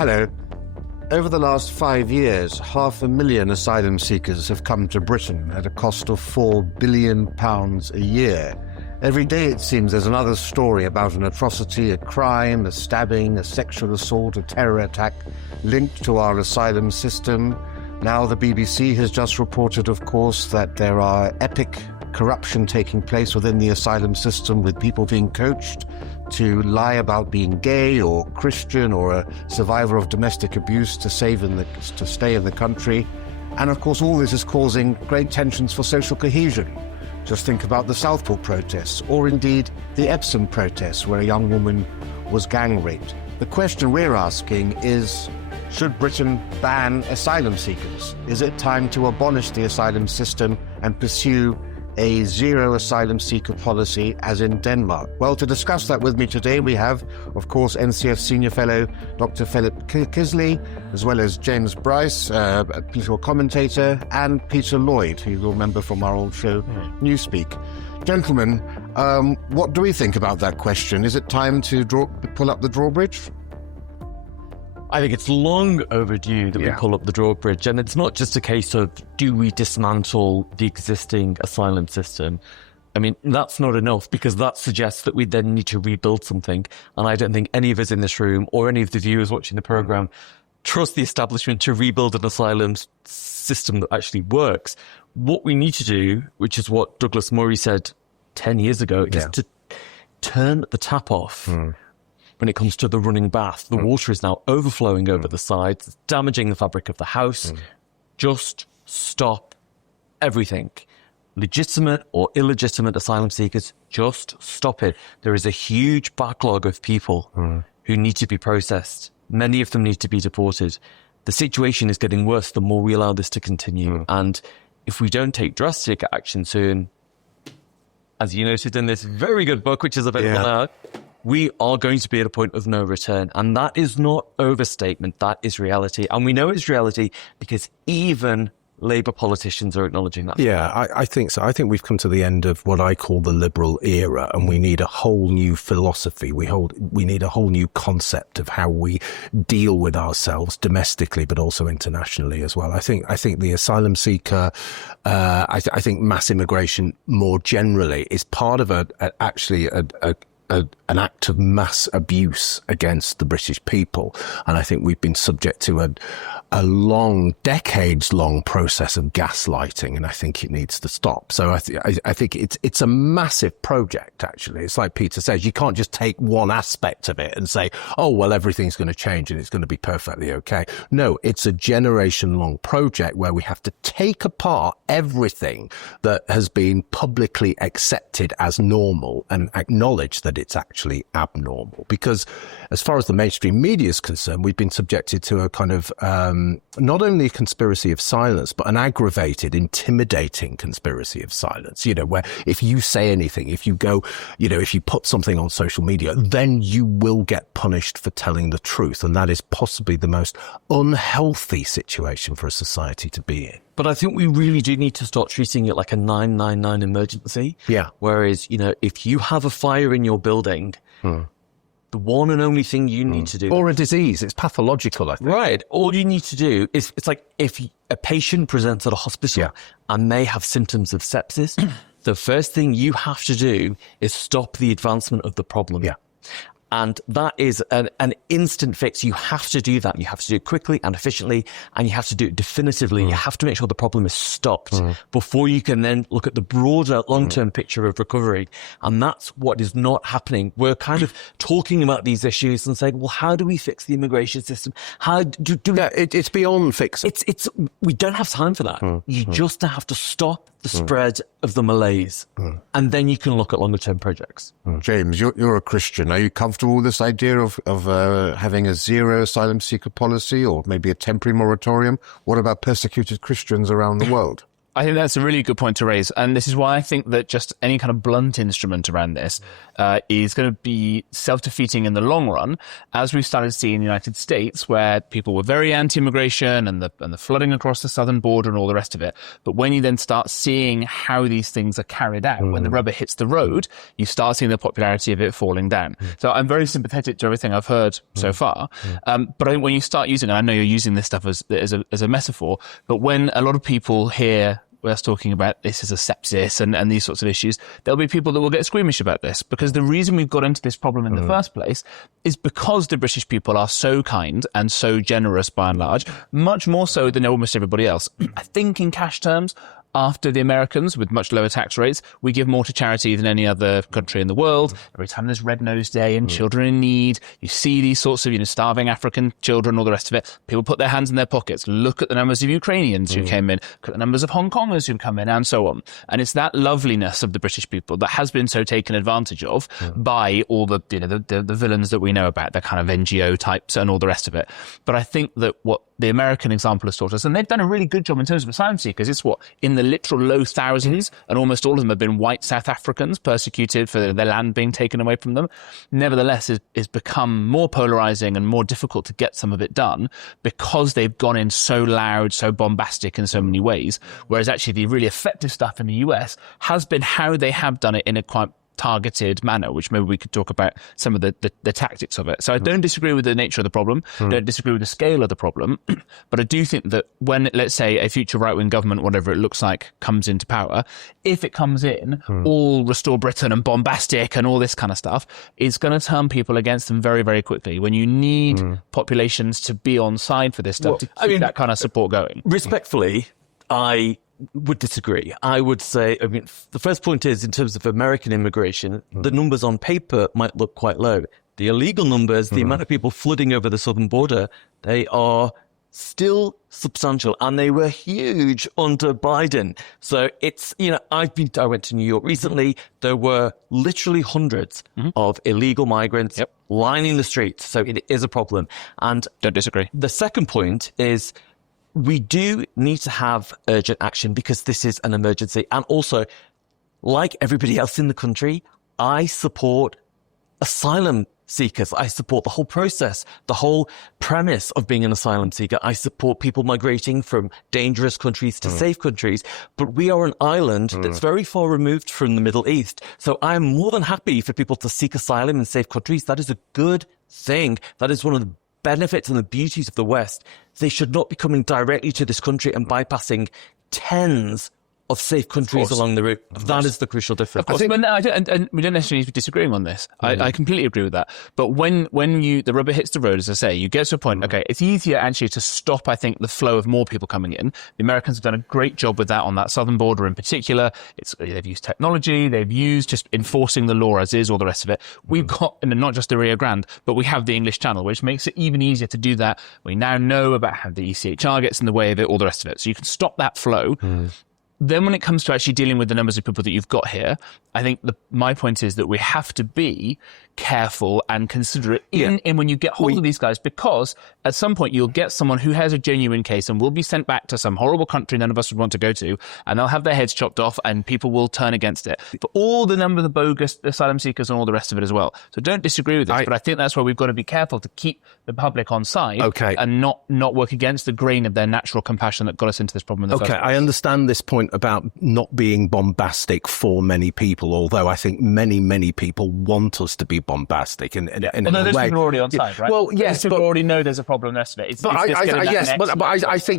Hello. Over the last 5 years, 500,000 asylum seekers have come to Britain at a cost of £4 billion a year. Every day, it seems, there's another story about an atrocity, a crime, a stabbing, a sexual assault, a terror attack linked to our asylum system. Now the BBC has just reported, of course, that there are epic corruption taking place within the asylum system, with people being coached to lie about being gay or Christian or a survivor of domestic abuse to stay in the country. And of course, all this is causing great tensions for social cohesion. Just think about the Southport protests, or indeed the Epsom protests, where a young woman was gang raped. The question we're asking is, should Britain ban asylum seekers? Is it time to abolish the asylum system and pursue a zero asylum seeker policy as in Denmark? Well, to discuss that with me today, we have, of course, NCF Senior Fellow Dr. Philip Kiszely, as well as James Bryce, a political commentator, and Peter Lloyd, who you'll remember from our old show, Newspeak. Gentlemen, what do we think about that question? Is it time to pull up the drawbridge? I think it's long overdue that we pull up the drawbridge. And it's not just a case of, do we dismantle the existing asylum system? I mean, that's not enough, because that suggests that we then need to rebuild something. And I don't think any of us in this room or any of the viewers watching the programme trust the establishment to rebuild an asylum system that actually works. What we need to do, which is what Douglas Murray said 10 years ago, is to turn the tap off. When it comes to the running bath, the water is now overflowing over the sides, damaging the fabric of the house. Just stop everything. Legitimate or illegitimate asylum seekers, just stop it. There is a huge backlog of people who need to be processed. Many of them need to be deported. The situation is getting worse the more we allow this to continue. And if we don't take drastic action soon, as you noted in this very good book, which is available now, we are going to be at a point of no return. And that is not overstatement, that is reality. And we know it's reality because even Labour politicians are acknowledging that. Yeah, I think so. I think we've come to the end of what I call the liberal era, and we need a whole new philosophy. We need a whole new concept of how we deal with ourselves domestically, but also internationally as well. I think the asylum seeker, I think mass immigration more generally is part of an act of mass abuse against the British people. And I think we've been subject to a long, decades-long process of gaslighting, and I think it needs to stop. So I think it's a massive project, actually. It's like Peter says, you can't just take one aspect of it and say, oh, well, everything's going to change and it's going to be perfectly okay. No, it's a generation-long project where we have to take apart everything that has been publicly accepted as normal and acknowledge that it's actually abnormal. Because as far as the mainstream media is concerned, we've been subjected to a kind of not only a conspiracy of silence, but an aggravated, intimidating conspiracy of silence, where if you say anything, if you go, if you put something on social media, then you will get punished for telling the truth. And that is possibly the most unhealthy situation for a society to be in. But I think we really do need to start treating it like a 999 emergency. Yeah. Whereas, if you have a fire in your building, the one and only thing you need to do... Or a disease. It's pathological, I think. Right. All you need to do is... It's like if a patient presents at a hospital and they have symptoms of sepsis, the first thing you have to do is stop the advancement of the problem. Yeah. And that is an instant fix. You have to do that. You have to do it quickly and efficiently, and you have to do it definitively. You have to make sure the problem is stopped before you can then look at the broader long-term picture of recovery. And that's what is not happening. We're kind of talking about these issues and saying, well, how do we fix the immigration system? How do it's beyond fixing. We don't have time for that. You just have to stop the spread of the malaise, and then you can look at longer-term projects. James, you're a Christian. Are you comfortable with this idea of having a zero asylum seeker policy, or maybe a temporary moratorium? What about persecuted Christians around the world? I think that's a really good point to raise. And this is why I think that just any kind of blunt instrument around this is going to be self-defeating in the long run, as we've started to see in the United States, where people were very anti-immigration and the flooding across the southern border and all the rest of it. But when you then start seeing how these things are carried out, when the rubber hits the road, you start seeing the popularity of it falling down. So I'm very sympathetic to everything I've heard so far. But I think when you start using, and I know you're using this stuff as a metaphor, but when a lot of people hear us talking about this as a sepsis and these sorts of issues, there'll be people that will get squeamish about this, because the reason we've got into this problem in the first place is because the British people are so kind and so generous by and large, much more so than almost everybody else. I think in cash terms, after the Americans, with much lower tax rates, we give more to charity than any other country in the world. Every time there's Red Nose Day and children in need, you see these sorts of, starving African children, all the rest of it. People put their hands in their pockets. Look at the numbers of Ukrainians who came in. Look at the numbers of Hong Kongers who come in, and so on. And it's that loveliness of the British people that has been so taken advantage of by all the villains that we know about, the kind of NGO types and all the rest of it. But I think that what the American example has taught us, and they've done a really good job in terms of asylum seekers, it's in the literal low thousands, and almost all of them have been white South Africans persecuted for their land being taken away from them. Nevertheless, it's become more polarizing and more difficult to get some of it done because they've gone in so loud, so bombastic in so many ways. Whereas actually the really effective stuff in the US has been how they have done it in a quite targeted manner, which maybe we could talk about some of the tactics of it. So I don't disagree with the nature of the problem, don't disagree with the scale of the problem, but I do think that when, let's say, a future right-wing government, whatever it looks like, comes into power, if it comes in all restore Britain and bombastic and all this kind of stuff, it's going to turn people against them very, very quickly. When you need populations to be on side for this stuff, to keep that kind of support going. Respectfully, I would disagree. I would say, the first point is, in terms of American immigration, the numbers on paper might look quite low. The illegal numbers, the amount of people flooding over the southern border, they are still substantial, and they were huge under Biden. So it's, I went to New York recently. There were literally hundreds of illegal migrants lining the streets. So it is a problem. And don't disagree. The second point is, we do need to have urgent action because this is an emergency. And also, like everybody else in the country, I support asylum seekers. I support the whole process, the whole premise of being an asylum seeker. I support people migrating from dangerous countries to safe countries. But we are an island that's very far removed from the Middle East. So I am more than happy for people to seek asylum in safe countries. That is a good thing. That is one of the benefits and the beauties of the West. They should not be coming directly to this country and bypassing tens of safe countries along the route. That is the crucial difference. Of course, and we don't necessarily need to be disagreeing on this. I completely agree with that. But when the rubber hits the road, as I say, you get to a point, okay, it's easier actually to stop, I think, the flow of more people coming in. The Americans have done a great job with that on that southern border in particular. They've used technology, they've used just enforcing the law as is, all the rest of it. We've got, and not just the Rio Grande, but we have the English Channel, which makes it even easier to do that. We now know about how the ECHR gets in the way of it, all the rest of it. So you can stop that flow. Then when it comes to actually dealing with the numbers of people that you've got here, I think my point is that we have to be careful and considerate in when you get hold of these guys, because at some point you'll get someone who has a genuine case and will be sent back to some horrible country none of us would want to go to, and they'll have their heads chopped off and people will turn against it. But all the number of the bogus asylum seekers and all the rest of it as well. So don't disagree with this, but I think that's why we've got to be careful to keep the public on side and not work against the grain of their natural compassion that got us into this problem in the first place. I understand this point about not being bombastic for many people, although I think many, many people want us to be bombastic. In those people are already on side, right? Well, yes, people already know there's a problem. The rest of it.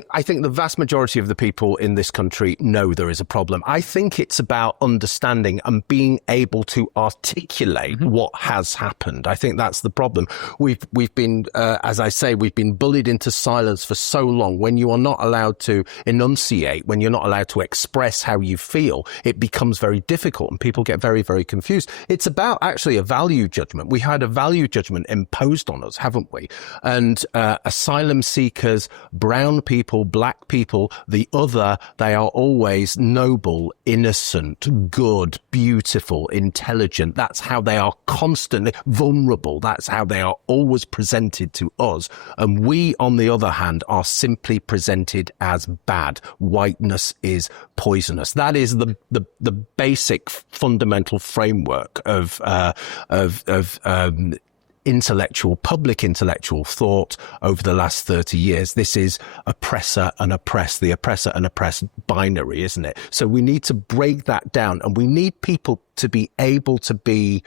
I think the vast majority of the people in this country know there is a problem. I think it's about understanding and being able to articulate what has happened. I think that's the problem. We've been, as I say, we've been bullied into silence for so long. When you are not allowed to enunciate, when you're not allowed to express how you feel, it becomes very difficult and people get very, very confused. It's about actually a value judgment. We had a value judgment imposed on us, haven't we? And asylum seekers, brown people, black people, the other, they are always noble, innocent, good, beautiful, intelligent. That's how they are constantly vulnerable. That's how they are always presented to us. And we, on the other hand, are simply presented as bad. Whiteness is poisonous. That is the basic fundamental framework of public intellectual thought over the last 30 years. This is oppressor and oppressed, the oppressor and oppressed binary, isn't it? So we need to break that down, and we need people to be able to be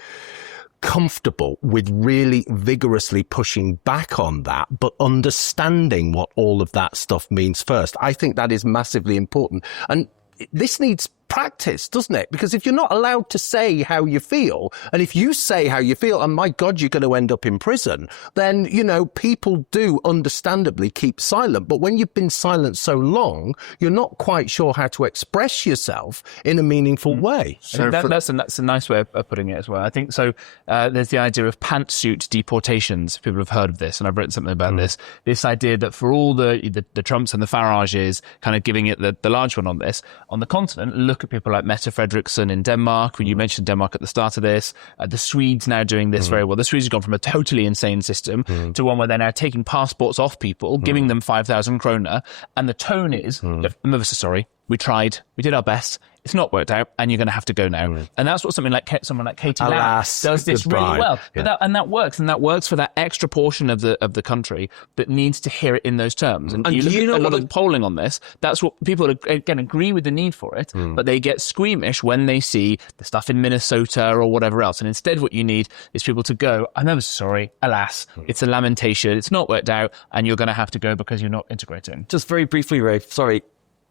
comfortable with really vigorously pushing back on that, but understanding what all of that stuff means first. I think that is massively important. And this needs practice, doesn't it? Because if you're not allowed to say how you feel, and if you say how you feel, and my God, you're going to end up in prison, then, people do understandably keep silent. But when you've been silent so long, you're not quite sure how to express yourself in a meaningful way. So that's a nice way of putting it as well. I think so. There's the idea of pantsuit deportations. People have heard of this, and I've written something about this. This idea that for all the Trumps and the Farages kind of giving it the large one on this, on the continent, look at people like Mette Frederiksen in Denmark. When you mentioned Denmark at the start of this, the Swedes now doing this very well. The Swedes have gone from a totally insane system to one where they're now taking passports off people, giving them 5,000 kroner, and the tone is, I'm ever so sorry, we tried, we did our best, it's not worked out, and you're going to have to go now. And that's what someone like Katie Lamb does this really well. But that works for that extra portion of the country that needs to hear it in those terms. And you look at a lot of polling on this, that's what people, again, agree with the need for it, but they get squeamish when they see the stuff in Minnesota or whatever else. And instead what you need is people to go, I'm ever sorry, alas, it's a lamentation, it's not worked out, and you're going to have to go because you're not integrating. Just very briefly, Rafe, sorry.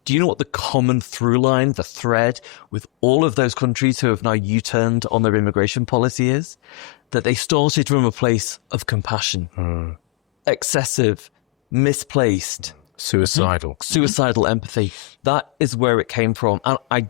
Do you know what the common through line, the thread with all of those countries who have now U-turned on their immigration policy is? That they started from a place of compassion, excessive, misplaced, suicidal empathy. That is where it came from. And I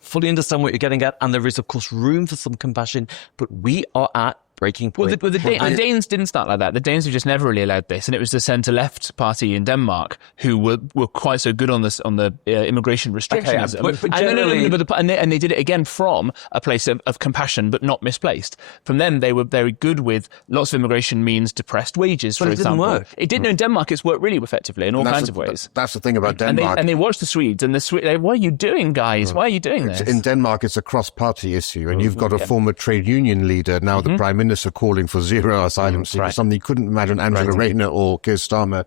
fully understand what you're getting at. And there is, of course, room for some compassion, but we are at breaking point. Well, the Danes didn't start like that. The Danes have just never really allowed this, and it was the centre-left party in Denmark who were quite so good on the immigration restrictions. And they did it again from a place of compassion, but not misplaced. From them, they were very good with lots of immigration means depressed wages, for example. Didn't work. It didn't. In Denmark, it's worked really effectively in all kinds of ways. That's the thing about Denmark. And they watched the Swedes, and what are you doing, guys? Why are you doing this? In Denmark, it's a cross-party issue, and you've got a former trade union leader, now the Prime Minister, calling for zero asylum seekers, something you couldn't imagine Angela Rayner or Keir Starmer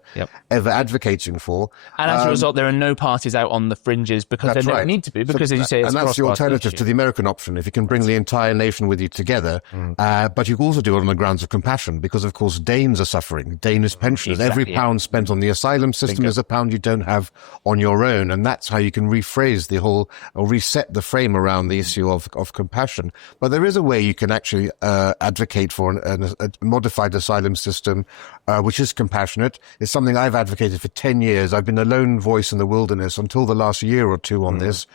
ever advocating for. And as a result, there are no parties out on the fringes because they don't need to be, because as you say, it's and that's the alternative to the American option. If you can bring the entire nation with you together, but you can also do it on the grounds of compassion, because of course Danes are suffering, Danish pensioners. Every pound spent on the asylum system is a pound you don't have on your own, and that's how you can rephrase the whole, or reset the frame around the issue of compassion. But there is a way you can actually advocate for a modified asylum system, which is compassionate. It's something I've advocated for 10 years. I've been a lone voice in the wilderness until the last year or two on this.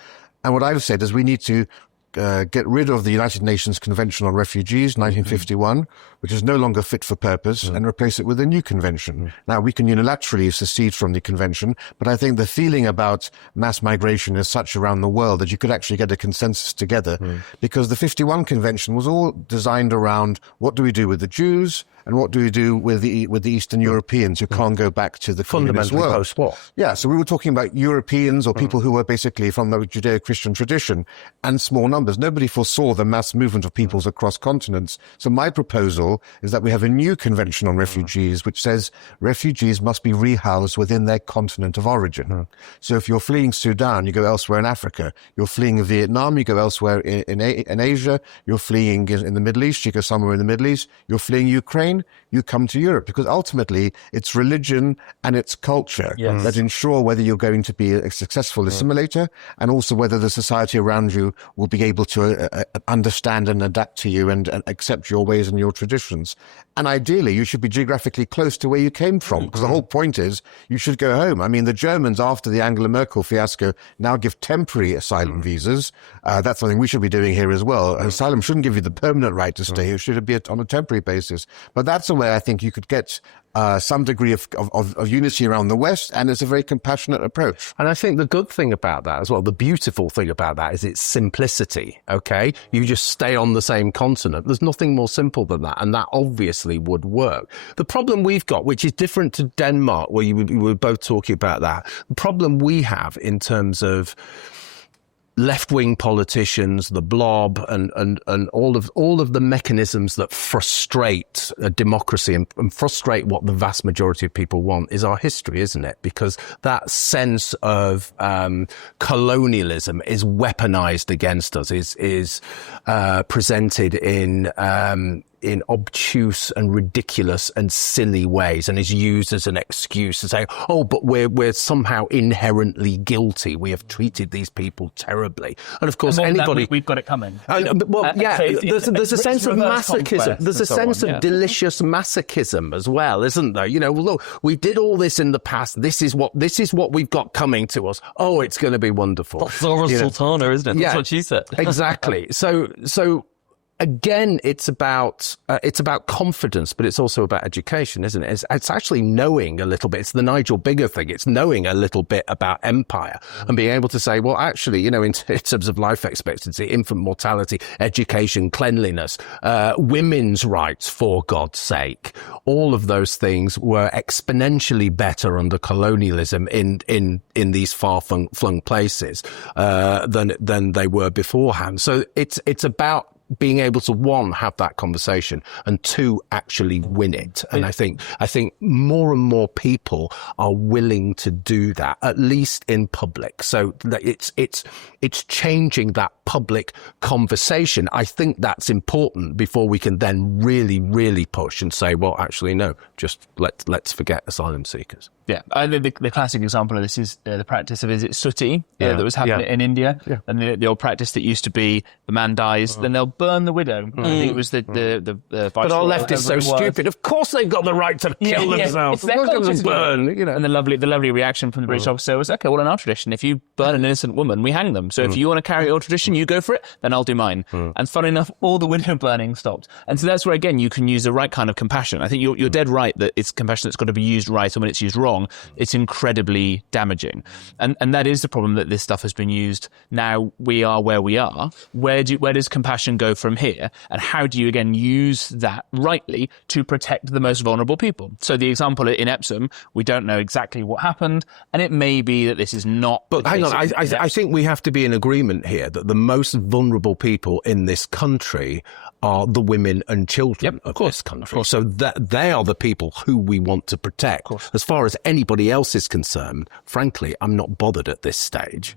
And what I've said is we need to get rid of the United Nations Convention on Refugees, 1951, which is no longer fit for purpose, and replace it with a new convention. Now, we can unilaterally secede from the convention, but I think the feeling about mass migration is such around the world that you could actually get a consensus together, because the 51 convention was all designed around what do we do with the Jews, and what do we do with the Eastern Europeans who can't go back to the communist world? Post-war. Yeah, so we were talking about Europeans or people who were basically from the Judeo-Christian tradition, and small numbers. Nobody foresaw the mass movement of peoples across continents. So my proposal is that we have a new convention on refugees, which says refugees must be rehoused within their continent of origin. So if you're fleeing Sudan, you go elsewhere in Africa. You're fleeing Vietnam, you go elsewhere in Asia. You're fleeing in the Middle East, you go somewhere in the Middle East. You're fleeing Ukraine, you come to Europe, because ultimately it's religion and it's culture that ensure whether you're going to be a successful assimilator, and also whether the society around you will be able to understand and adapt to you and accept your ways and your traditions. And ideally, you should be geographically close to where you came from, because the whole point is you should go home. I mean, the Germans, after the Angela Merkel fiasco, now give temporary asylum visas. That's something we should be doing here as well. Asylum shouldn't give you the permanent right to stay. It should be on a temporary basis. But that's a way I think you could get some degree of unity around the West, and it's a very compassionate approach. And I think the good thing about that as well, the beautiful thing about that, is its simplicity, okay? You just stay on the same continent. There's nothing more simple than that, and that obviously would work. The problem we've got, which is different to Denmark, where you were both talking about that, the problem we have in terms of left-wing politicians, the blob, and all of the mechanisms that frustrate a democracy and frustrate what the vast majority of people want is our history, isn't it? Because that sense of colonialism is weaponized against us, is presented in obtuse and ridiculous and silly ways, and is used as an excuse to say, oh, but we're somehow inherently guilty. We have treated these people terribly. And of course, we've got it coming. There's a sense of masochism. There's a sense of delicious masochism as well, isn't there? You know, look, we did all this in the past. This is what we've got coming to us. Oh, it's going to be wonderful. That's Zora Sultana, isn't it? That's what she said. Exactly. So again, it's about confidence, but it's also about education, isn't it? It's actually knowing a little bit. It's the Nigel Bigger thing. It's knowing a little bit about empire and being able to say, well, actually, you know, in terms of life expectancy, infant mortality, education, cleanliness, women's rights, for God's sake, all of those things were exponentially better under colonialism in these far-flung places than they were beforehand. So it's about being able to, one, have that conversation, and two, actually win it. And I think more and more people are willing to do that, at least in public. So it's changing that public conversation. I think that's important before we can then really push and say, well, actually, no, just let's forget asylum seekers. Yeah, the classic example of this is the practice of, is it Suti, that was happening in India, and the old practice that used to be the man dies, then they'll burn the widow. I think it was the but our left is so stupid. Of course, they've got the right to kill themselves. It's their culture, burn, you know. And the lovely reaction from the British officer was, okay, well, in our tradition, if you burn an innocent woman, we hang them. So if you want to carry your tradition, you go for it, then I'll do mine. And funny enough, all the widow burning stopped. And so that's where, again, you can use the right kind of compassion. I think you're dead right that it's compassion that's got to be used right, and when it's used wrong, it's incredibly damaging. And that is the problem, that this stuff has been used. Now we are where we are. Where does compassion go from here? And how do you, again, use that rightly to protect the most vulnerable people? So the example in Epsom, we don't know exactly what happened, and it may be that this is not... But hang on, I think we have to be in agreement here that the most vulnerable people in this country are the women and children of this country. So that they are the people who we want to protect. As far as anybody else is concerned, frankly, I'm not bothered at this stage.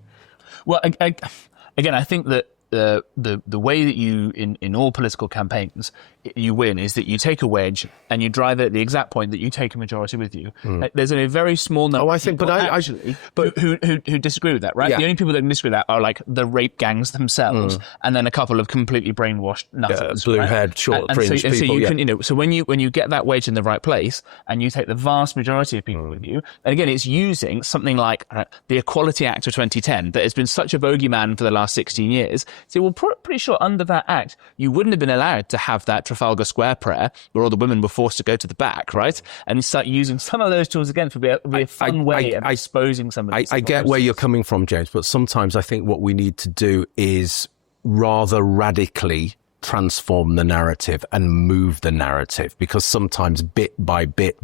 Well, again, I think that the way that you, in all political campaigns, you win is that you take a wedge and you drive it at the exact point that you take a majority with you. There's a very small number of people who disagree with that, right? Yeah. The only people that disagree with that are like the rape gangs themselves, and then a couple of completely brainwashed nutters, blue-haired, short-fringed people. So you can, so when you get that wedge in the right place and you take the vast majority of people with you, and again, it's using something like the Equality Act of 2010 that has been such a bogeyman for the last 16 years. So, well, pretty sure under that act, you wouldn't have been allowed to have that Trafalgar Square prayer where all the women were forced to go to the back, right? And start using some of those tools again for be a fun way of exposing some of these. I get where you're coming from, James, but sometimes I think what we need to do is rather radically transform the narrative and move the narrative, because sometimes bit by bit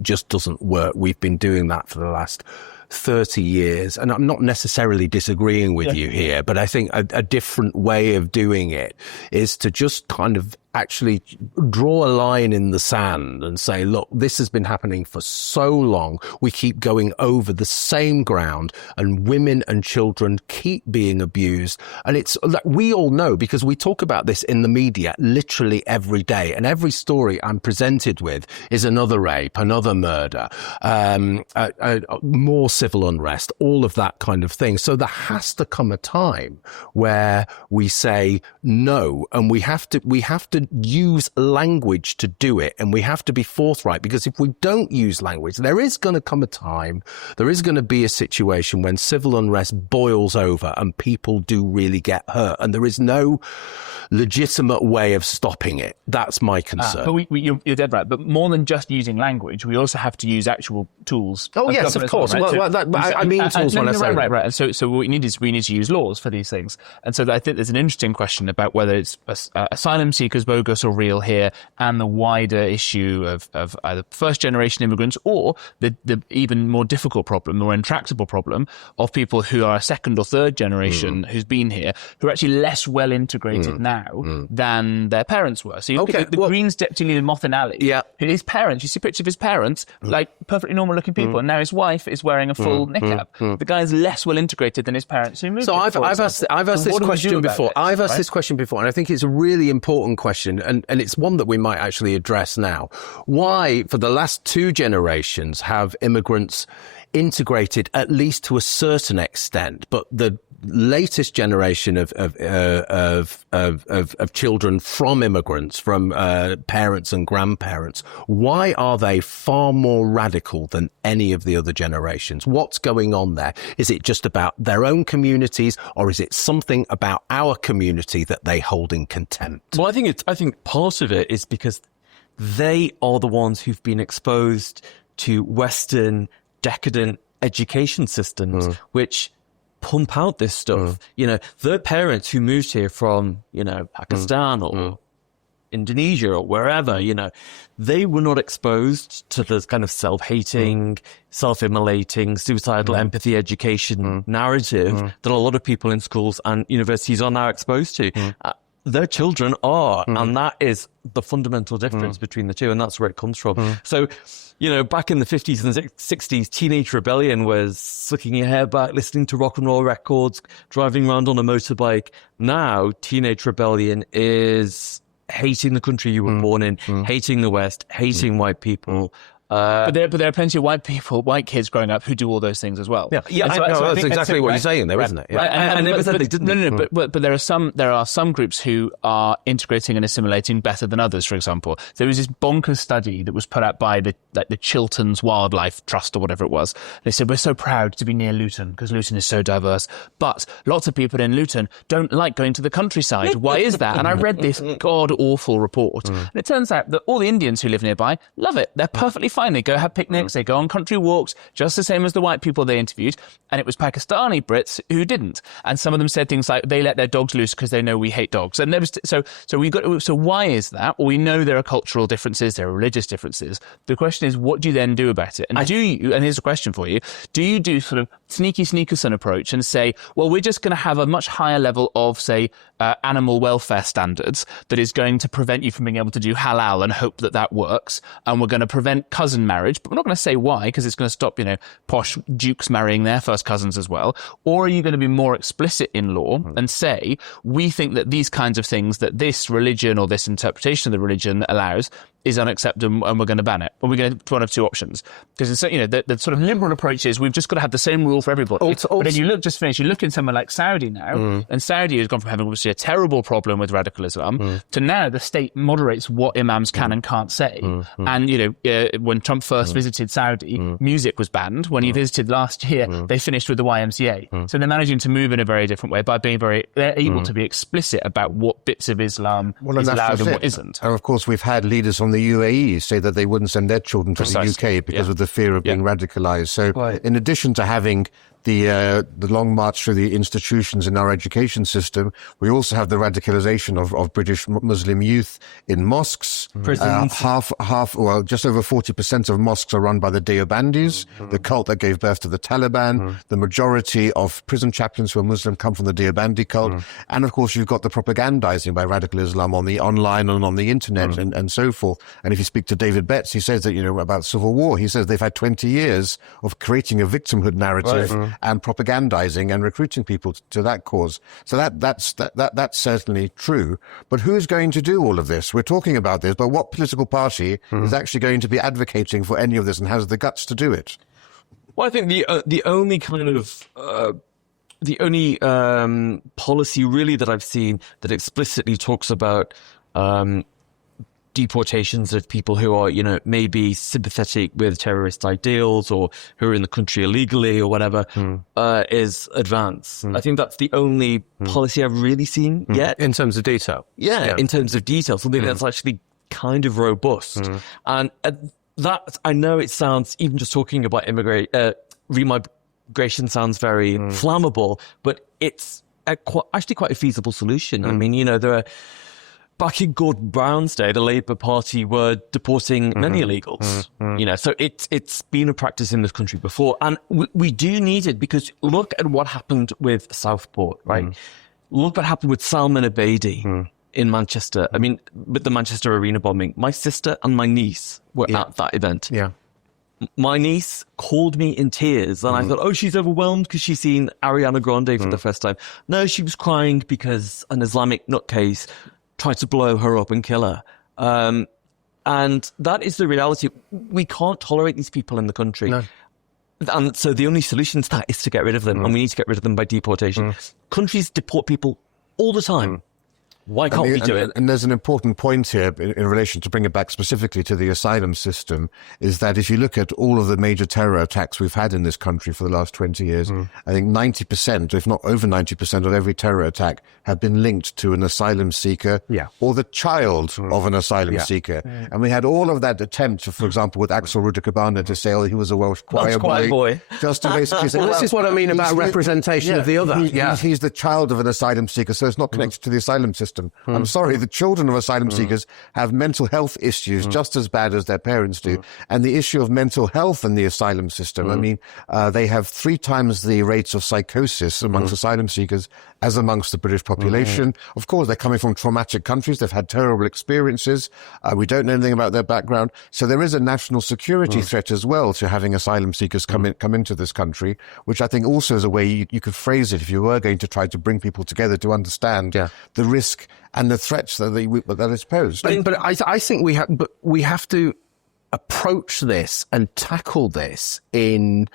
just doesn't work. We've been doing that for the last 30 years, and I'm not necessarily disagreeing with you here, but I think a different way of doing it is to just kind of actually draw a line in the sand and say, look, this has been happening for so long. We keep going over the same ground, and women and children keep being abused. And it's like, we all know, because we talk about this in the media literally every day, and every story I'm presented with is another rape, another murder, more civil unrest, all of that kind of thing. So there has to come a time where we say no, and we have to use language to do it, and we have to be forthright, because if we don't use language, there is going to come a time, there is going to be a situation when civil unrest boils over and people do really get hurt, and there is no legitimate way of stopping it. That's my concern. But you're dead right. But more than just using language, we also have to use actual tools. Oh, yes, of course. Right? I mean tools when I say right. And so what we need is to use laws for these things. And so I think there's an interesting question about whether it's asylum seekers bogus or real here, and the wider issue of either first-generation immigrants or the even more difficult problem, more intractable problem of people who are a second or third generation who's been here, who are actually less well integrated now than their parents were. So you look at the Greens deputy leader, Mothinali, his parents, you see a picture of his parents, like perfectly normal-looking people, and now his wife is wearing a full niqab. The guy's less well integrated than his parents who moved. So I've asked this question before. I've asked this question before, and I think it's a really important question, and it's one that we might actually address now. Why, for the last 2 generations, have immigrants integrated at least to a certain extent, but the latest generation of children from immigrants, from parents and grandparents, why are they far more radical than any of the other generations? What's going on there? Is it just about their own communities, or is it something about our community that they hold in contempt? Well, I think part of it is because they are the ones who've been exposed to Western decadent education systems, which pump out this stuff. You know, their parents who moved here from, you know, Pakistan or Indonesia or wherever, you know, they were not exposed to this kind of self-hating, self-immolating, suicidal empathy education narrative that a lot of people in schools and universities are now exposed to. Their children are, and that is the fundamental difference between the two, and that's where it comes from. So, you know, back in the 50s and 60s, teenage rebellion was sucking your hair back, listening to rock and roll records, driving around on a motorbike. Now, teenage rebellion is hating the country you were born in, hating the West, hating white people. But there are plenty of white kids growing up who do all those things as well. That's exactly what you're saying there, isn't it? Yeah. I never said they didn't. But there are some groups who are integrating and assimilating better than others. For example, there was this bonkers study that was put out by the Chilterns Wildlife Trust or whatever it was. They said, we're so proud to be near Luton because Luton is so diverse, but lots of people in Luton don't like going to the countryside. Why is that? And I read this god-awful report, and it turns out that all the Indians who live nearby love it. They're perfectly fine. They go have picnics, they go on country walks, just the same as the white people they interviewed. And it was Pakistani Brits who didn't. And some of them said things like they let their dogs loose because they know we hate dogs. And there was so why is that? Well, we know there are cultural differences, there are religious differences. The question is, what do you then do about it? And and here's a question for you, do you do sort of sneaky sneakerson approach and say, well, we're just going to have a much higher level of, say, animal welfare standards that is going to prevent you from being able to do halal and hope that works, and we're going to prevent cousin marriage, but we're not going to say why, because it's going to stop, you know, posh dukes marrying their first cousins as well? Or are you going to be more explicit in law and say, we think that these kinds of things that this religion or this interpretation of the religion allows is unacceptable and we're going to ban it? Or we're going to one of two options. Because, you know, the sort of liberal approach is we've just got to have the same rule for everybody. But then you look in somewhere like Saudi now, and Saudi has gone from having obviously a terrible problem with radical Islam to now the state moderates what imams can and can't say. And, you know, when Trump first visited Saudi, music was banned. When he visited last year, they finished with the YMCA. So they're managing to move in a very different way by being they're able to be explicit about what bits of Islam is allowed and what isn't. And of course, we've had leaders on the UAE say that they wouldn't send their children to the UK because of the fear of being radicalized. So in addition to having the long march through the institutions in our education system, we also have the radicalization of British Muslim youth in mosques. Prisons. Just over 40% of mosques are run by the Deobandis, the cult that gave birth to the Taliban. The majority of prison chaplains who are Muslim come from the Deobandi cult. And of course, you've got the propagandizing by radical Islam on the online and on the internet and so forth. And if you speak to David Betts, he says that, you know, about civil war, he says they've had 20 years of creating a victimhood narrative and propagandizing and recruiting people to that cause. So that's certainly true. But who's going to do all of this? We're talking about this, but what political party is actually going to be advocating for any of this and has the guts to do it? Well, I think the only kind of policy really that I've seen that explicitly talks about deportations of people who are, you know, maybe sympathetic with terrorist ideals or who are in the country illegally or whatever, is Advance. I think that's the only policy I've really seen yet. In terms of detail? Yeah, in terms of detail, something that's actually kind of robust. And that, I know it sounds, even just talking about remigration sounds very flammable, but it's actually quite a feasible solution. I mean, you know, there are back in Gordon Brown's day, the Labour Party were deporting many illegals. You know, so it's been a practice in this country before, and we do need it, because look at what happened with Southport, right? Look what happened with Salman Abedi in Manchester. I mean, with the Manchester Arena bombing, my sister and my niece were at that event. Yeah. My niece called me in tears, and I thought, oh, she's overwhelmed because she's seen Ariana Grande for the first time. No, she was crying because an Islamic nutcase tried to blow her up and kill her. And that is the reality. We can't tolerate these people in the country. No. And so the only solution to that is to get rid of them, and we need to get rid of them by deportation. Countries deport people all the time. Why can't we do it? And there's an important point here in relation to bring it back specifically to the asylum system, is that if you look at all of the major terror attacks we've had in this country for the last 20 years, I think 90%, if not over 90% of every terror attack have been linked to an asylum seeker or the child of an asylum seeker. And we had all of that attempt, for example, with Axel Rudder-Cabana to say, oh, he was a Welsh choir boy. Just to basically say, well, this is what I mean about representation of the other. He's the child of an asylum seeker, so it's not connected to the asylum system. I'm sorry, the children of asylum seekers have mental health issues just as bad as their parents do. And the issue of mental health in the asylum system, I mean, they have 3 times the rates of psychosis amongst asylum seekers as amongst the British population. Of course, they're coming from traumatic countries. They've had terrible experiences. We don't know anything about their background. So there is a national security threat as well to having asylum seekers come into this country, which I think also is a way you could phrase it if you were going to try to bring people together to understand the risk and the threats that is posed. But I think we have to approach this and tackle this in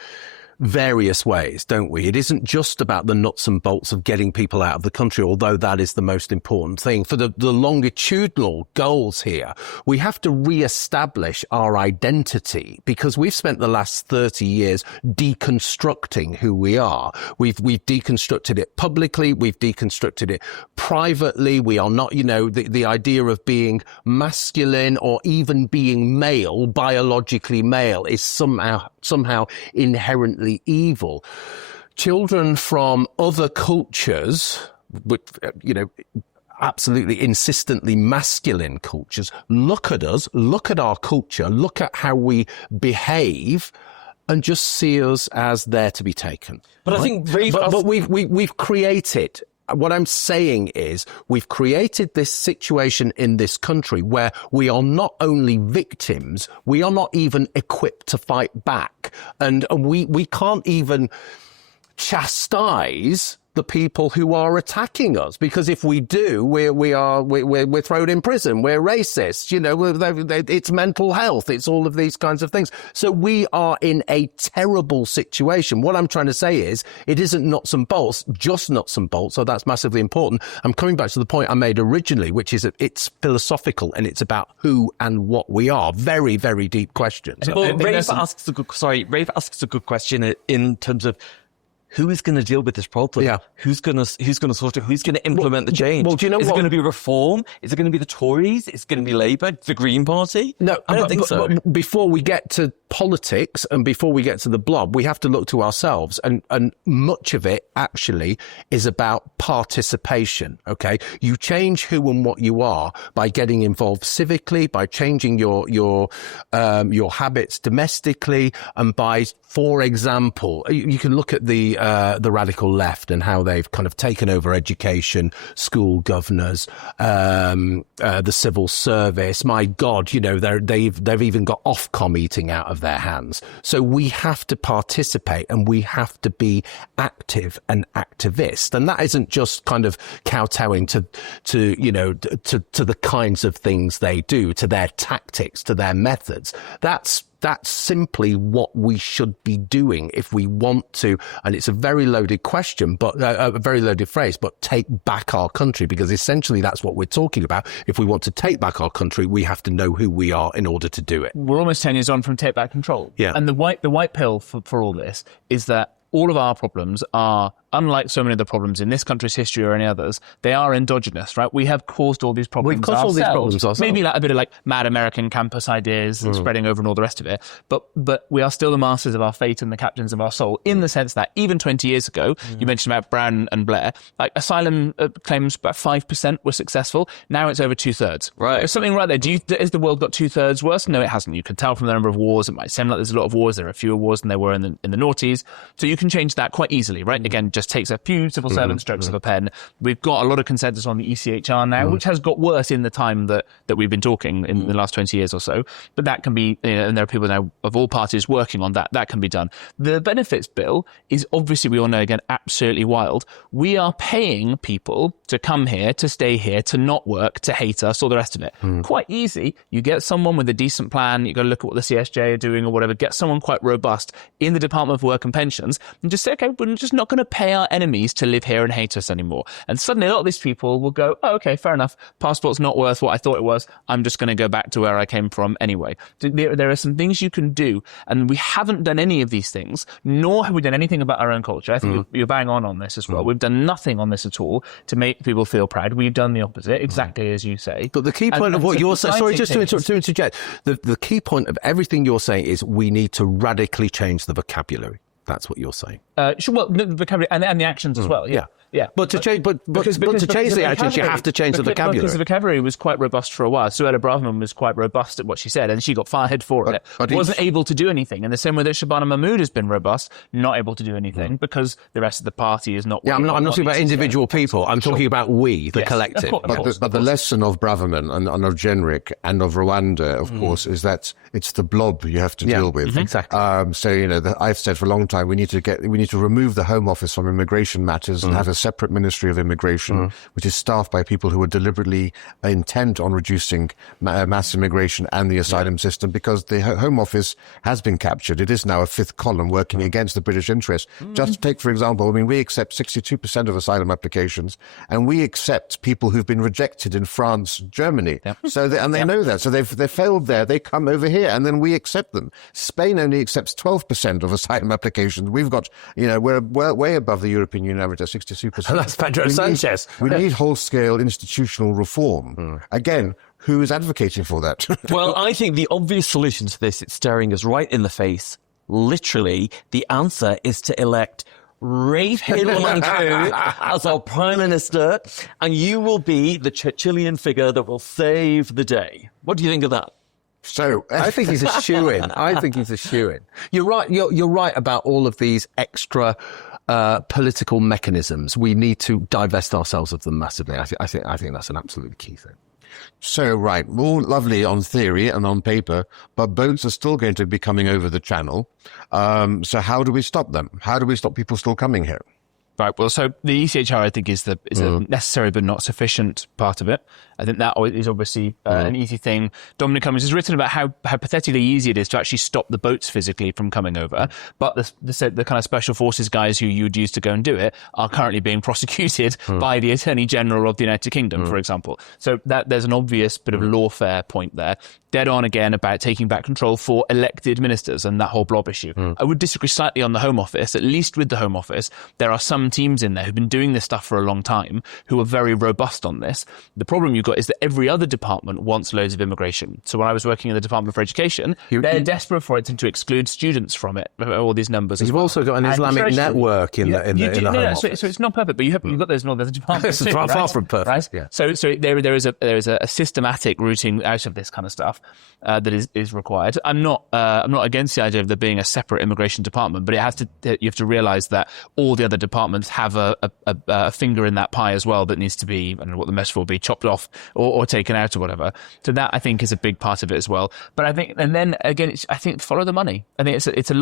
various ways, don't we? It isn't just about the nuts and bolts of getting people out of the country, although that is the most important thing. For the longitudinal goals here, we have to re-establish our identity, because we've spent the last 30 years deconstructing who we are. We've deconstructed it publicly, we've deconstructed it privately. We are not, the idea of being masculine or even being male, biologically male, is somehow inherently evil. Children from other cultures, absolutely insistently masculine cultures, look at us, look at our culture, look at how we behave, and just see us as there to be taken. But right? I think but we've created. What I'm saying is we've created this situation in this country where we are not only victims, we are not even equipped to fight back. And we can't even chastise the people who are attacking us, because if we do, we're thrown in prison. We're racist. It's mental health. It's all of these kinds of things. So we are in a terrible situation. What I'm trying to say is it isn't nuts and bolts, just nuts and bolts. So that's massively important. I'm coming back to the point I made originally, which is that it's philosophical and it's about who and what we are. Very, very deep questions. Well, Rafe asks a good question in terms of who is going to deal with this problem? Yeah. Who's going to sort it? Who's going to implement the change? Well, do you know is it going to be Reform? Is it going to be the Tories? Is it going to be Labour? The Green Party? No, I don't think so. But before we get to politics and before we get to the blob, we have to look to ourselves. And much of it actually is about participation. Okay. You change who and what you are by getting involved civically, by changing your habits domestically, and by, for example, you can look at the radical left and how they've kind of taken over education, school governors, the civil service. My God, they've even got Ofcom eating out of their hands. So we have to participate and we have to be active and activist. And that isn't just kind of kowtowing to the kinds of things they do, to their tactics, to their methods. That's simply what we should be doing if we want to, and it's a very loaded question, but a very loaded phrase, but take back our country, because essentially that's what we're talking about. If we want to take back our country, we have to know who we are in order to do it. We're almost 10 years on from Take Back Control. Yeah. And the white pill for all this is that all of our problems are unlike so many of the problems in this country's history or any others, they are endogenous, right? We have caused all these problems We've caused all these problems ourselves. Maybe like a bit of like mad American campus ideas and spreading over and all the rest of it. But we are still the masters of our fate and the captains of our soul, in the sense that even 20 years ago, you mentioned about Brown and Blair, like asylum claims about 5% were successful. Now it's over 2/3. Right. There's something right there. Has the world got 2/3 worse? No, it hasn't. You can tell from the number of wars. It might seem like there's a lot of wars. There are fewer wars than there were in the noughties. So you can change that quite easily, right? Again, just takes a few civil servant strokes of a pen. We've got a lot of consensus on the ECHR now, which has got worse in the time that we've been talking in the last 20 years or so. But that can be, and there are people now of all parties working on that. That can be done. The benefits bill is obviously, we all know, again, absolutely wild. We are paying people to come here, to stay here, to not work, to hate us, all the rest of it. Quite easy. You get someone with a decent plan. You got to look at what the CSJ are doing or whatever. Get someone quite robust in the Department of Work and Pensions and just say, okay, we're just not going to pay our enemies to live here and hate us anymore. And suddenly a lot of these people will go, oh, okay, fair enough. Passport's not worth what I thought it was. I'm just going to go back to where I came from anyway. There are some things you can do, and we haven't done any of these things, nor have we done anything about our own culture. I think you're bang on this as well. We've done nothing on this at all to make people feel proud. We've done the opposite, exactly as you say. But the key point of what you're saying, sorry, just to interject, the key point of everything you're saying is we need to radically change the vocabulary. That's what you're saying. Sure, well, the vocabulary and the actions as well. Yeah. But to change, but to change the actions, you have to change the vocabulary. Because the vocabulary was quite robust for a while. Suella Braverman was quite robust at what she said, and she got fired for it. But wasn't able to do anything. And the same way that Shabana Mahmood has been robust, not able to do anything because the rest of the party is not. Yeah, I'm not talking about individual people. I'm talking about we, the collective. But the lesson of Braverman and of Genric and of Rwanda, of course, is that it's the blob you have to deal with. Exactly. So I've said for a long time we need to remove the Home Office from immigration matters and have a separate Ministry of Immigration, which is staffed by people who are deliberately intent on reducing mass immigration and the asylum system, because the Home Office has been captured. It is now a fifth column working against the British interest. Just take, for example, we accept 62% of asylum applications, and we accept people who've been rejected in France, Germany. So they know that. So they've failed there. They come over here, and then we accept them. Spain only accepts 12% of asylum applications. We've got, we're way above the European Union average at 62%. And that's Pedro Sanchez. We need whole-scale institutional reform. Again, who is advocating for that? Well, I think the obvious solution to this, it's staring us right in the face. Literally, the answer is to elect Rafe Heydel-Mankoo as our Prime Minister, and you will be the Churchillian figure that will save the day. What do you think of that? So I think he's a shoo-in. You're right. You're right about all of these extra political mechanisms. We need to divest ourselves of them massively. I think that's an absolutely key thing. So, right, all lovely on theory and on paper, but boats are still going to be coming over the channel. So how do we stop them? How do we stop people still coming here? Right. Well, so the ECHR, I think, is a necessary but not sufficient part of it. I think that is obviously an easy thing. Dominic Cummings has written about how pathetically easy it is to actually stop the boats physically from coming over. But the kind of special forces guys who you would use to go and do it are currently being prosecuted by the Attorney General of the United Kingdom, for example. So there's an obvious bit of lawfare point there. Dead on again about taking back control for elected ministers and that whole blob issue. I would disagree slightly on the Home Office. At least with the Home Office, there are some teams in there who've been doing this stuff for a long time who are very robust on this. The problem you've got is that every other department wants loads of immigration. So when I was working in the Department for Education, they're desperate for it and to exclude students from it, all these numbers. You've also got an Islamic network in the Home Office. So it's not perfect, but you've got those in all the other departments. It's far from perfect. Right? Yeah. So there is a systematic routing out of this kind of stuff that is required. I'm not against the idea of there being a separate immigration department, but you have to realise that all the other departments have a finger in that pie as well that needs to be, I don't know what the metaphor will be, chopped off or taken out or whatever. So that I think is a big part of it as well. But I think, and then again, I think follow the money. I think it's a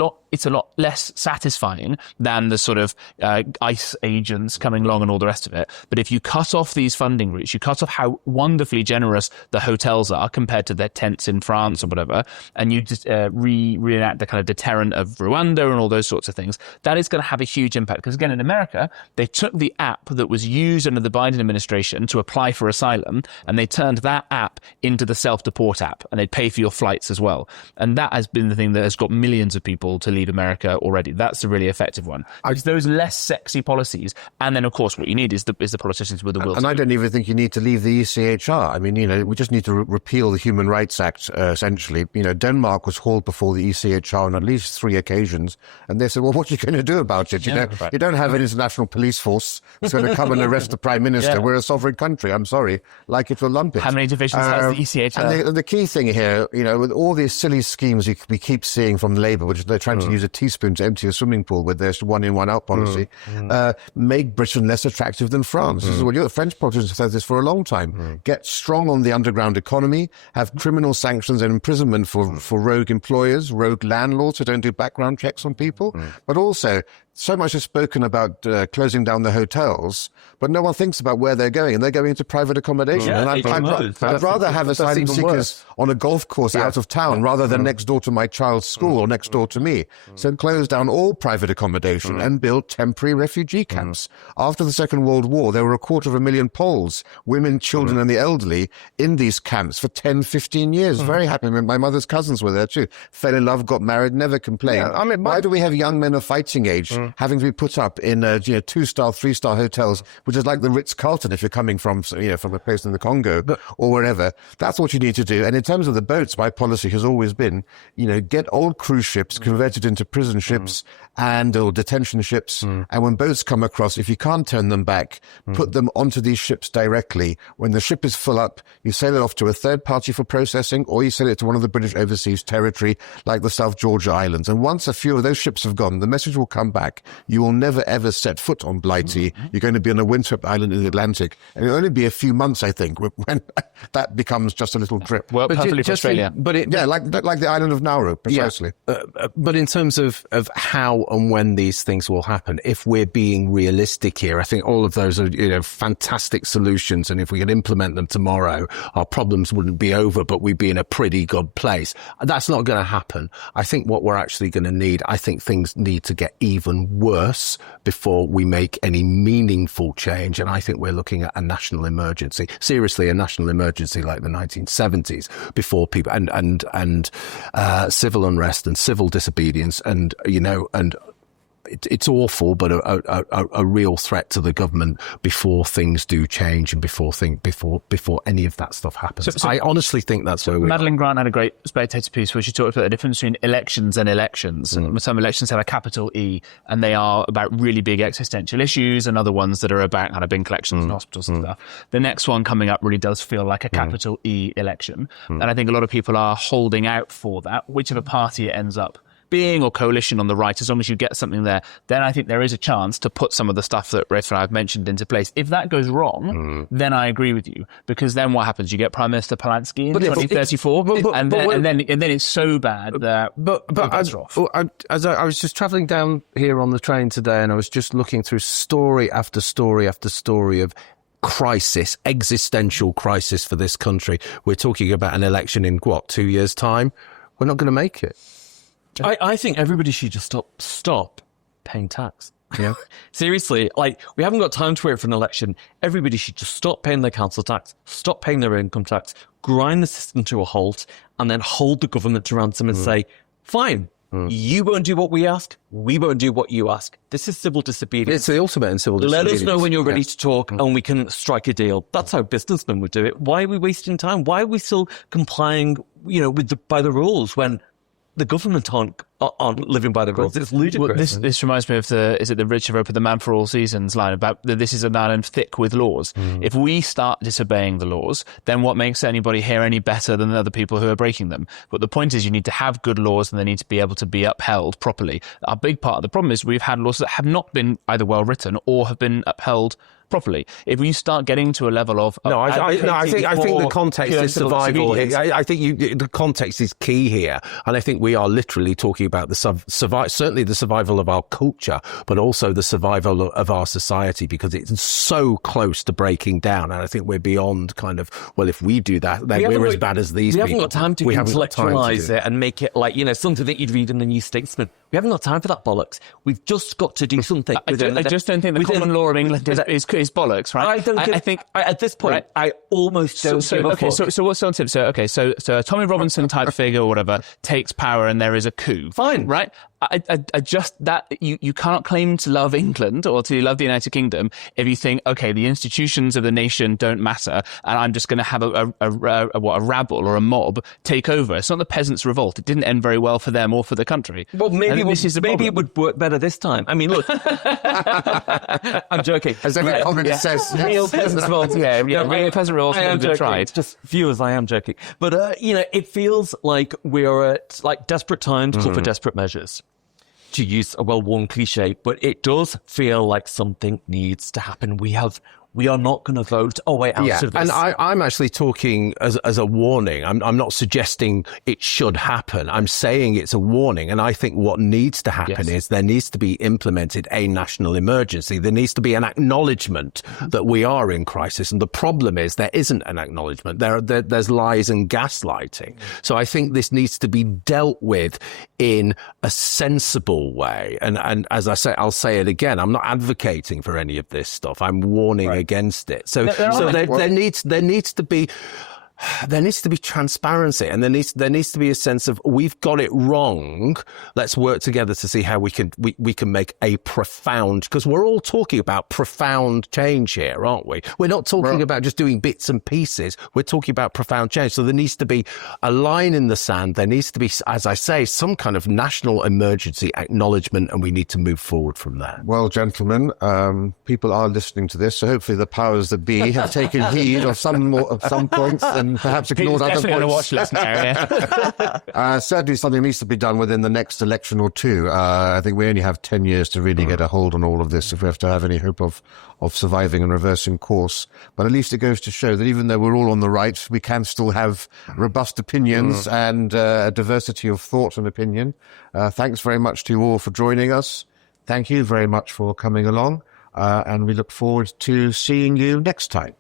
lot less satisfying than the sort of ICE agents coming along and all the rest of it. But if you cut off these funding routes, you cut off how wonderfully generous the hotels are compared to their tents in France or whatever, and you just reenact the kind of deterrent of Rwanda and all those sorts of things, that is going to have a huge impact. Because again, in America, America, they took the app that was used under the Biden administration to apply for asylum, and they turned that app into the self-deport app, and they'd pay for your flights as well. And that has been the thing that has got millions of people to leave America already. That's a really effective one. It's those less sexy policies. And then, of course, what you need is the politicians with the will. And I don't even think you need to leave the ECHR. I mean, we just need to repeal the Human Rights Act, essentially. Denmark was hauled before the ECHR on at least 3 occasions. And they said, well, what are you going to do about it? You don't have an international police force that's going to come and arrest the Prime Minister. We're a sovereign country. I'm sorry. Like it or lump it. How many divisions has the ECHR? And the key thing here, with all these silly schemes we keep seeing from Labour, which they're trying to use a teaspoon to empty a swimming pool with their one-in, one-out policy, make Britain less attractive than France. This is what the French politicians have said this for a long time. Get strong on the underground economy, have criminal sanctions and imprisonment for rogue employers, rogue landlords who don't do background checks on people, but also so much is spoken about closing down the hotels, but no one thinks about where they're going, and they're going into private accommodation. And I'd rather have asylum seekers on a golf course out of town rather than next door to my child's school or next door to me. So close down all private accommodation and build temporary refugee camps. After the Second World War, there were 250,000 Poles, women, children and the elderly in these camps for 10, 15 years. Very happy. My mother's cousins were there too. Fell in love, got married, never complained. Why do we have young men of fighting age having to be put up in 2-star, 3-star hotels, which is like the Ritz-Carlton if you're coming from a place in the Congo or wherever? That's what you need to do. And in terms of the boats, my policy has always been, get old cruise ships converted into prison ships or detention ships. And when boats come across, if you can't turn them back, put them onto these ships directly. When the ship is full up, you sail it off to a third party for processing, or you sell it to one of the British overseas territory, like the South Georgia Islands. And once a few of those ships have gone, the message will come back. You will never, ever set foot on Blighty. You're going to be on a windswept island in the Atlantic. And it'll only be a few months, I think, when that becomes just a little trip. Well, perfectly for Australia. Like the island of Nauru, precisely. But in terms of how and when these things will happen, if we're being realistic here, I think all of those are, fantastic solutions. And if we could implement them tomorrow, our problems wouldn't be over, but we'd be in a pretty good place. That's not going to happen. I think what we're actually going to need, I think things need to get even worse before we make any meaningful change. And I think we're looking at a national emergency, seriously, a national emergency like the 1970s, before people and civil unrest and civil disobedience and it's awful, but a real threat to the government before things do change and before any of that stuff happens. So I honestly think that's where Madeline Grant had a great Spectator piece where she talked about the difference between elections and elections. And some elections have a capital E, and they are about really big existential issues, and other ones that are about kind of bin collections and hospitals and stuff. The next one coming up really does feel like a capital E election. And I think a lot of people are holding out for that, whichever party it ends up being or coalition on the right. As long as you get something there, then I think there is a chance to put some of the stuff that Rafe and I have mentioned into place. If that goes wrong, then I agree with you, because then what happens? You get Prime Minister Polanski in 2034, and then it's so bad that as I was just travelling down here on the train today, and I was just looking through story after story after story of crisis, existential crisis for this country. We're talking about an election in 2 years' time. We're not going to make it. I think everybody should just stop paying tax. Yeah. Seriously, we haven't got time to wait for an election. Everybody should just stop paying their council tax, stop paying their income tax, grind the system to a halt, and then hold the government to ransom and say, fine, you won't do what we ask, we won't do what you ask. This is civil disobedience. It's the ultimate in civil disobedience. Let us know when you're ready to talk and we can strike a deal. That's how businessmen would do it. Why are we wasting time? Why are we still complying, by the rules when the government aren't living by the rules? It's ludicrous. Well, this reminds me of the Richard Roper, the man for all seasons line about this is an island thick with laws. If we start disobeying the laws, then what makes anybody here any better than the other people who are breaking them? But the point is you need to have good laws, and they need to be able to be upheld properly. A big part of the problem is we've had laws that have not been either well written or have been upheld properly. If we start getting to a level of I think the context is survival. I think the context is key here, and I think we are literally talking about certainly the survival of our culture, but also the survival of our society, because it's so close to breaking down. And I think we're beyond kind of, well, if we do that, then we're as bad as these people. We haven't got time to intellectualize it and make it like, something that you'd read in the New Statesman. We haven't got time for that bollocks. We've just got to do something. I just don't think the common law of England is bollocks, right? I think at this point, right? I almost don't give a fuck. So what's on tip? So a Tommy Robinson type figure or whatever takes power and there is a coup. Fine. Right? I just that you cannot claim to love England or to love the United Kingdom if you think, okay, the institutions of the nation don't matter and I'm just going to have a rabble or a mob take over. It's not the peasants' revolt. It didn't end very well for them or for the country. Well, maybe it would work better this time. I mean, look, I'm joking. As every communist says, real peasants' revolt. Real peasant revolts would have been tried. Just viewers, I am joking. But it feels like we're at desperate times call for desperate measures, to use a well-worn cliche, but it does feel like something needs to happen. We are not going to vote our way out of this. And I'm actually talking as a warning. I'm not suggesting it should happen. I'm saying it's a warning. And I think what needs to happen is there needs to be implemented a national emergency. There needs to be an acknowledgement that we are in crisis. And the problem is there isn't an acknowledgement. There's lies and gaslighting. So I think this needs to be dealt with in a sensible way. And as I say, I'll say it again, I'm not advocating for any of this stuff. I'm warning against it. So there needs to be transparency, and there needs to be a sense of, we've got it wrong. Let's work together to see how we can make a profound, because we're all talking about profound change here, aren't we? We're not talking about just doing bits and pieces. We're talking about profound change. So there needs to be a line in the sand. There needs to be, as I say, some kind of national emergency acknowledgement, and we need to move forward from there. Well, gentlemen, people are listening to this, so hopefully the powers that be have taken heed of some points and perhaps ignored other points. On a watch list now, certainly something needs to be done within the next election or two. I think we only have 10 years to really get a hold on all of this if we have to have any hope of surviving and reversing course. But at least it goes to show that even though we're all on the right, we can still have robust opinions and a diversity of thought and opinion. Thanks very much to you all for joining us. Thank you very much for coming along. And we look forward to seeing you next time.